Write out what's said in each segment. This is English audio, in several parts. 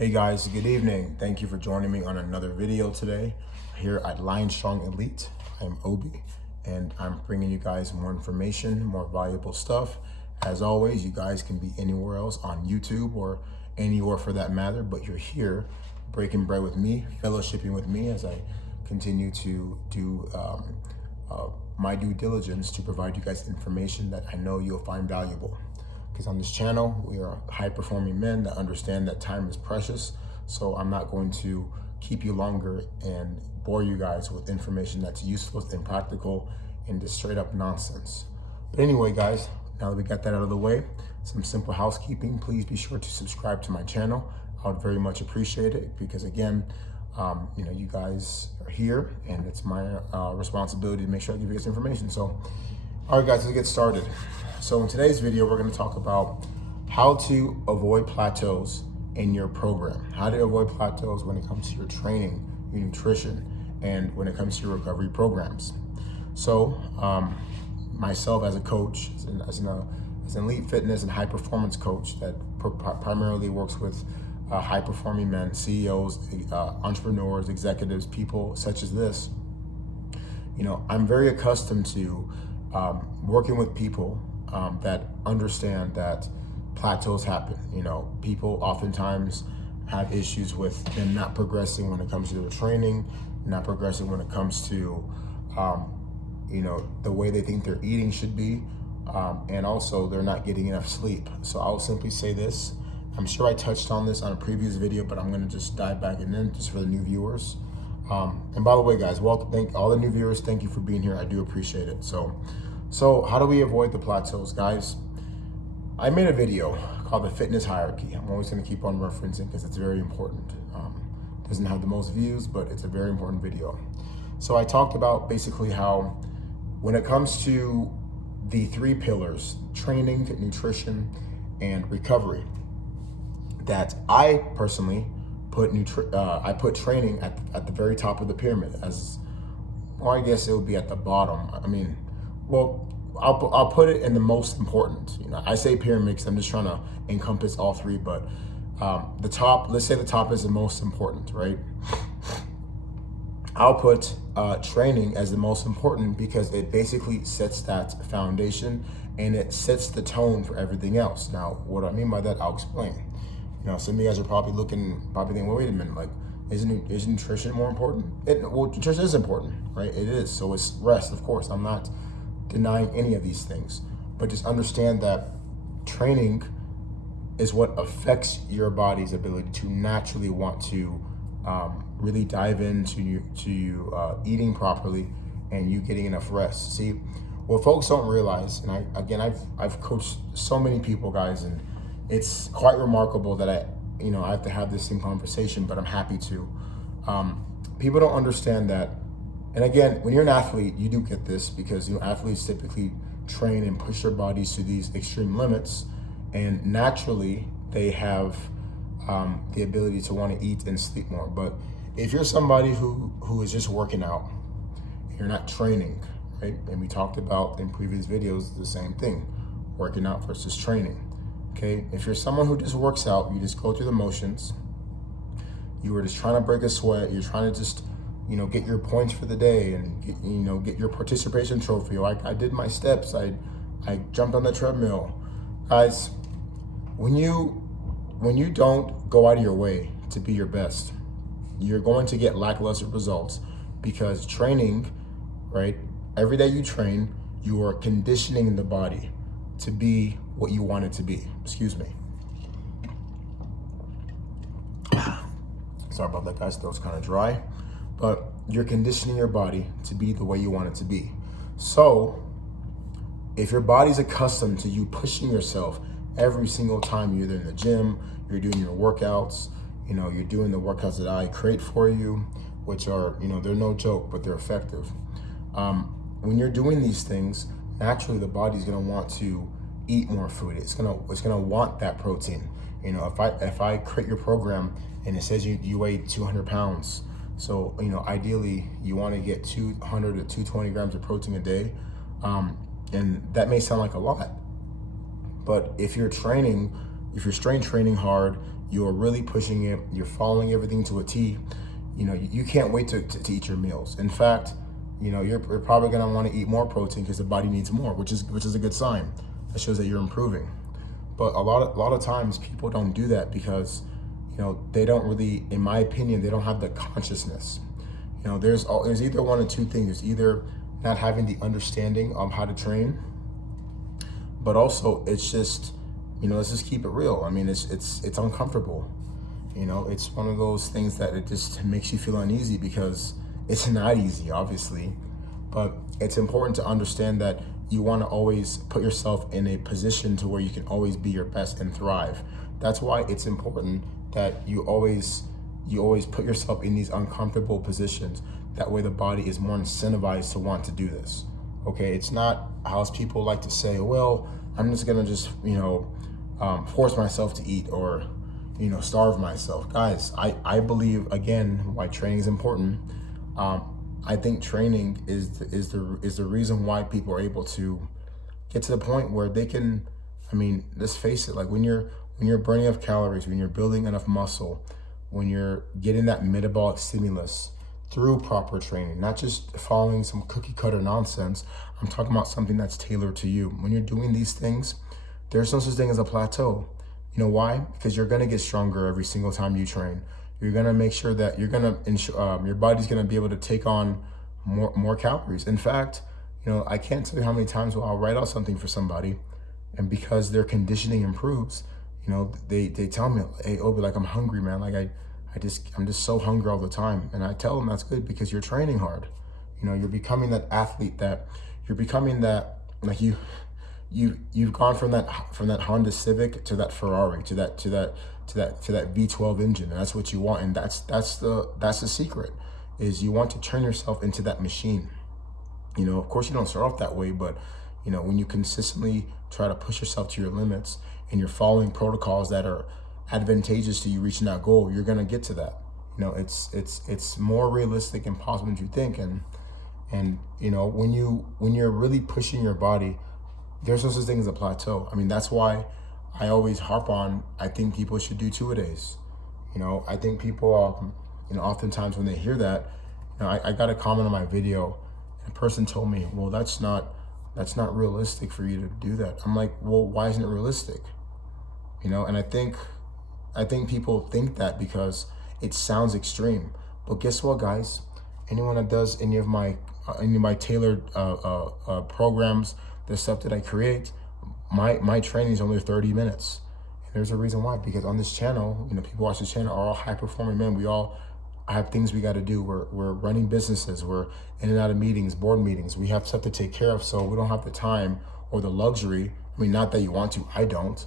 Hey guys, good evening. Thank you for joining me on another video today here at Lion Strong Elite. I'm Obi and I'm bringing you guys more information, more valuable stuff. As always, you guys can be anywhere else on YouTube or anywhere for that matter, but you're here breaking bread with me, fellowshipping with me as I continue to do my due diligence to provide you guys information that I know you'll find valuable. Because on this channel, we are high-performing men that understand that time is precious. So I'm not going to keep you longer and bore you guys with information that's useless and practical and just straight up nonsense. But anyway, guys, now that we got that out of the way, some simple housekeeping. Please be sure to subscribe to my channel. I would very much appreciate it because again, you guys are here and it's my responsibility to make sure I give you guys information. So, all right, guys, let's get started. So in today's video, we're going to talk about how to avoid plateaus in your program. How to avoid plateaus when it comes to your training, your nutrition, and when it comes to your recovery programs. So myself as a coach, as an elite fitness and high performance coach that primarily works with high performing men, CEOs, entrepreneurs, executives, people such as this, I'm very accustomed to working with people that understand that plateaus happen. People oftentimes have issues with them not progressing when it comes to their training, not progressing when it comes to, the way they think their eating should be, and also they're not getting enough sleep. So I'll simply say this. I'm sure I touched on this on a previous video, but I'm going to just dive back in just for the new viewers. And by the way, guys, thank all the new viewers. Thank you for being here. I do appreciate it. So how do we avoid the plateaus, guys? I made a video called the fitness hierarchy. I'm always going to keep on referencing because it's very important. Doesn't have the most views, but it's a very important video. So I talked about basically how when it comes to the three pillars, training, nutrition, and recovery, that I personally put training at the very top of the pyramid or I guess it would be at the bottom. I'll put it in the most important. I say pyramid because I'm just trying to encompass all three, but let's say the top is the most important, right? I'll put training as the most important because it basically sets that foundation and it sets the tone for everything else. Now, what I mean by that, I'll explain. Some of you guys are probably thinking, well, wait a minute, like, is nutrition more important? Nutrition is important, right? It is. So it's rest, of course. I'm not denying any of these things, but just understand that training is what affects your body's ability to naturally want to really dive into you eating properly and you getting enough rest. See, what folks don't realize, and I've coached so many people, guys, and it's quite remarkable that I have to have this same conversation, but I'm happy to. People don't understand that. And again, when you're an athlete, you do get this because athletes typically train and push their bodies to these extreme limits, and naturally they have the ability to want to eat and sleep more. But if you're somebody who is just working out, you're not training, right? And we talked about in previous videos the same thing, working out versus training. Okay, if you're someone who just works out, you just go through the motions, you were just trying to break a sweat, you're trying to just get your points for the day and get your participation trophy. I did my steps, I jumped on the treadmill. Guys, when you don't go out of your way to be your best, you're going to get lackluster results because training, right? Every day you train, you are conditioning the body to be what you want it to be. Excuse me. Sorry about that, guys. Throat's kind of dry. But you're conditioning your body to be the way you want it to be. So if your body's accustomed to you pushing yourself every single time you're in the gym, you're doing your workouts, you're doing the workouts that I create for you, which are, they're no joke, but they're effective. When you're doing these things, naturally the body's gonna want to eat more food. It's gonna want that protein. If I create your program and it says you weigh 200 pounds, so ideally you want to get 200 to 220 grams of protein a day, and that may sound like a lot, but if you're strength training hard, you're really pushing it, you're following everything to a T, you can't wait to eat your meals. In fact, you're probably going to want to eat more protein because the body needs more, which is a good sign. That shows that you're improving. But a lot of times people don't do that because they don't really, in my opinion, they don't have the consciousness. There's either one of two things. There's either not having the understanding of how to train, but also it's just, let's just keep it real. I mean, it's uncomfortable. It's one of those things that it just makes you feel uneasy because it's not easy, obviously. But it's important to understand that you want to always put yourself in a position to where you can always be your best and thrive. That's why it's important that you always put yourself in these uncomfortable positions. That way the body is more incentivized to want to do this. Okay, it's not how people like to say, well, I'm just gonna force myself to eat or starve myself. Guys, I believe, again, why training is important. I think training is the reason why people are able to get to the point where they can, let's face it, like when you're burning enough calories, when you're building enough muscle, when you're getting that metabolic stimulus through proper training, not just following some cookie cutter nonsense. I'm talking about something that's tailored to you. When you're doing these things, there's no such thing as a plateau. You know why? Because you're gonna get stronger every single time you train. You're gonna make sure that you're gonna your body's gonna be able to take on more calories. In fact, I can't tell you how many times I'll write out something for somebody, and because their conditioning improves, they tell me, hey, Obi, like I'm hungry, man. Like I'm just so hungry all the time. And I tell them that's good because you're training hard. You're becoming that athlete, that you're becoming that, like you've gone from that Honda Civic to that Ferrari, to that V12 engine. And that's what you want. And that's the secret, is you want to turn yourself into that machine. Of course you don't start off that way, but when you consistently try to push yourself to your limits and you're following protocols that are advantageous to you reaching that goal, you're gonna get to that. It's more realistic and possible than you think. And when you're really pushing your body, there's no such thing as a plateau. That's why I always harp on, I think people should do 2-a-days. I think people, oftentimes when they hear that, I got a comment on my video, and a person told me, well, that's not realistic for you to do that. I'm like, well, why isn't it realistic? And I think people think that because it sounds extreme. But guess what, guys? Anyone that does any of my tailored programs, the stuff that I create, my training is only 30 minutes. And there's a reason why, because on this channel, people watch this channel are all high performing men. We all have things we got to do. We're running businesses. We're in and out of meetings, board meetings. We have stuff to take care of, so we don't have the time or the luxury. Not that you want to, I don't,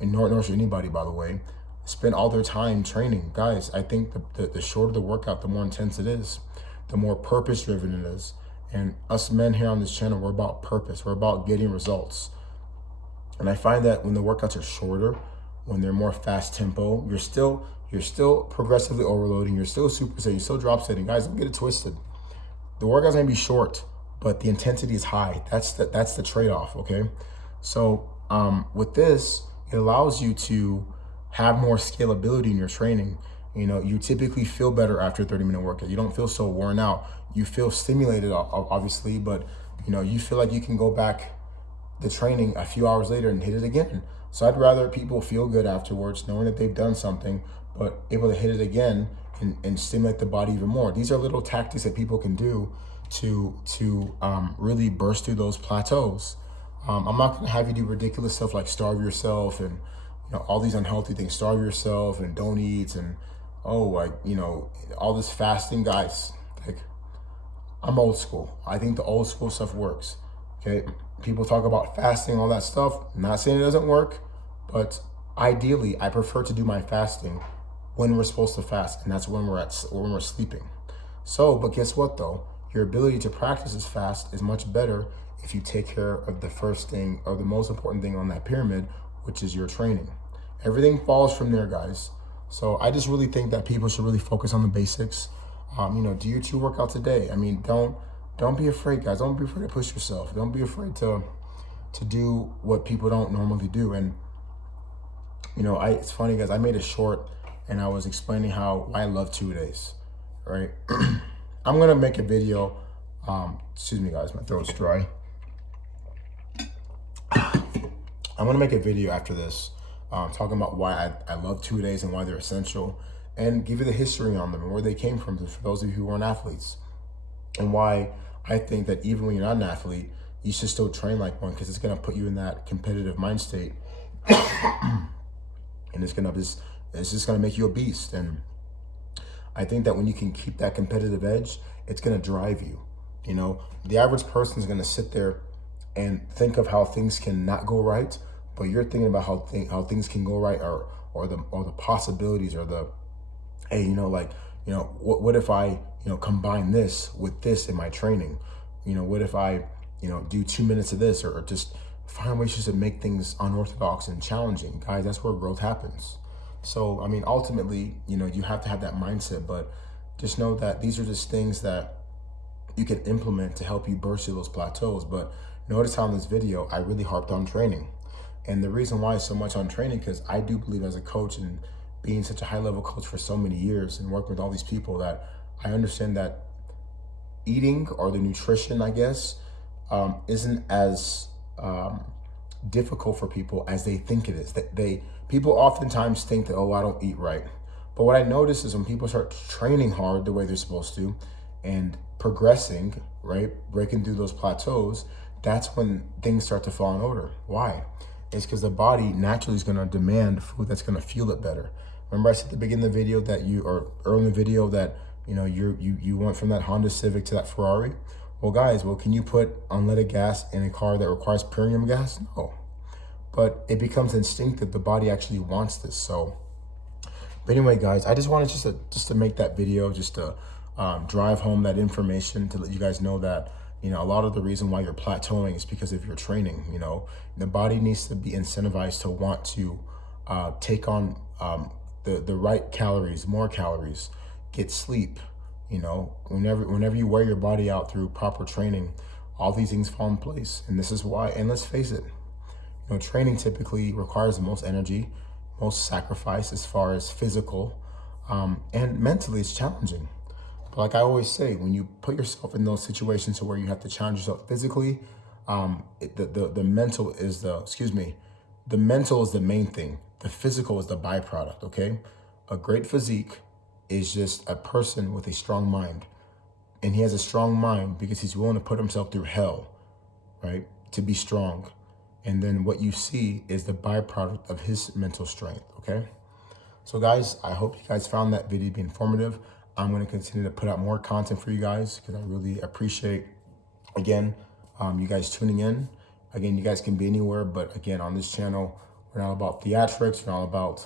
and nor should anybody, by the way, spend all their time training. Guys, I think the shorter the workout, the more intense it is, the more purpose driven it is. And us men here on this channel, we're about purpose. We're about getting results. And I find that when the workouts are shorter, when they're more fast tempo, you're still progressively overloading. You're still supersetting. You're still drop setting. Guys, don't get it twisted. The workout's gonna be short, but the intensity is high. That's the trade-off. Okay. So with this, it allows you to have more scalability in your training. You typically feel better after a 30-minute workout. You don't feel so worn out. You feel stimulated, obviously, but you feel like you can go back the training a few hours later and hit it again. So I'd rather people feel good afterwards, knowing that they've done something, but able to hit it again and stimulate the body even more. These are little tactics that people can do to really burst through those plateaus. I'm not gonna have you do ridiculous stuff like starve yourself and all these unhealthy things. Starve yourself and don't eat and all this fasting. Guys, like, I'm old school. I think the old school stuff works. Okay, people talk about fasting, all that stuff. I'm not saying it doesn't work, but ideally, I prefer to do my fasting when we're supposed to fast, and that's when we're sleeping. So, but guess what though? Your ability to practice this fast is much better if you take care of the first thing, or the most important thing on that pyramid, which is your training. Everything falls from there, guys. So I just really think that people should really focus on the basics. Do your 2 workouts a day. Don't be afraid, guys. Don't be afraid to push yourself. Don't be afraid to do what people don't normally do. And It's funny, guys. I made a short and I was explaining how I love 2 days, right? I'm gonna make a video. Excuse me, guys, my throat's dry. I'm gonna make a video after this, talking about why I love 2 days and why they're essential, and give you the history on them and where they came from for those of you who aren't athletes, and why I think that even when you're not an athlete, you should still train like one, because it's gonna put you in that competitive mind state, and it's just gonna make you a beast. And I think that when you can keep that competitive edge, it's gonna drive you. The average person is gonna sit there and think of how things can not go right, but you're thinking about how things can go right, or the possibilities, or the, hey, what if I combine this with this in my training? What if I do 2 minutes of this, or just find ways just to make things unorthodox and challenging. Guys, that's where growth happens. So ultimately, you have to have that mindset, but just know that these are just things that you can implement to help you burst through those plateaus. But notice how in this video, I really harped on training. And the reason why so much on training, because I do believe as a coach, and being such a high level coach for so many years and working with all these people, that I understand that eating, or the nutrition, I guess, isn't as difficult for people as they think it is. People oftentimes think that, oh, I don't eat right. But what I notice is when people start training hard the way they're supposed to, and progressing, right, breaking through those plateaus, that's when things start to fall in order. Why? It's because the body naturally is going to demand food that's going to fuel it better. Remember I said at the beginning of the video early in the video that you went from that Honda Civic to that Ferrari. Well, guys, can you put unleaded gas in a car that requires premium gas? No. But it becomes instinctive. The body actually wants this. So, but anyway, guys, I just wanted just to make that video, just to drive home that information, to let you guys know that a lot of the reason why you're plateauing is because of your training. The body needs to be incentivized to want to take on the right calories, more calories, get sleep. Whenever you wear your body out through proper training, all these things fall in place. And this is why, and let's face it, training typically requires the most energy, most sacrifice as far as physical, and mentally it's challenging. But like I always say, when you put yourself in those situations where you have to challenge yourself physically, the mental is the mental is the main thing. The physical is the byproduct, okay? A great physique is just a person with a strong mind. And he has a strong mind because he's willing to put himself through hell, right, to be strong. And then what you see is the byproduct of his mental strength, okay? So guys, I hope you guys found that video to be informative. I'm going to continue to put out more content for you guys, because I really appreciate, again, you guys tuning in. Again, you guys can be anywhere, but again, on this channel, we're not about theatrics, we're not about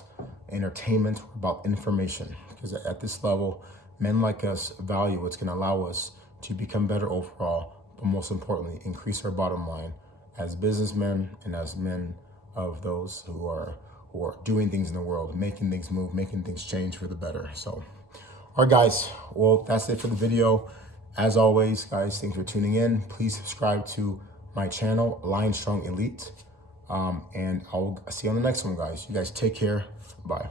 entertainment, we're about information. Because at this level, men like us value what's going to allow us to become better overall, but most importantly, increase our bottom line as businessmen and as men of those who are doing things in the world, making things move, making things change for the better. So, all right, guys, well, that's it for the video. As always, guys, thanks for tuning in. Please subscribe to my channel, Lion Strong Elite, and I'll see you on the next one, guys. You guys take care. Bye.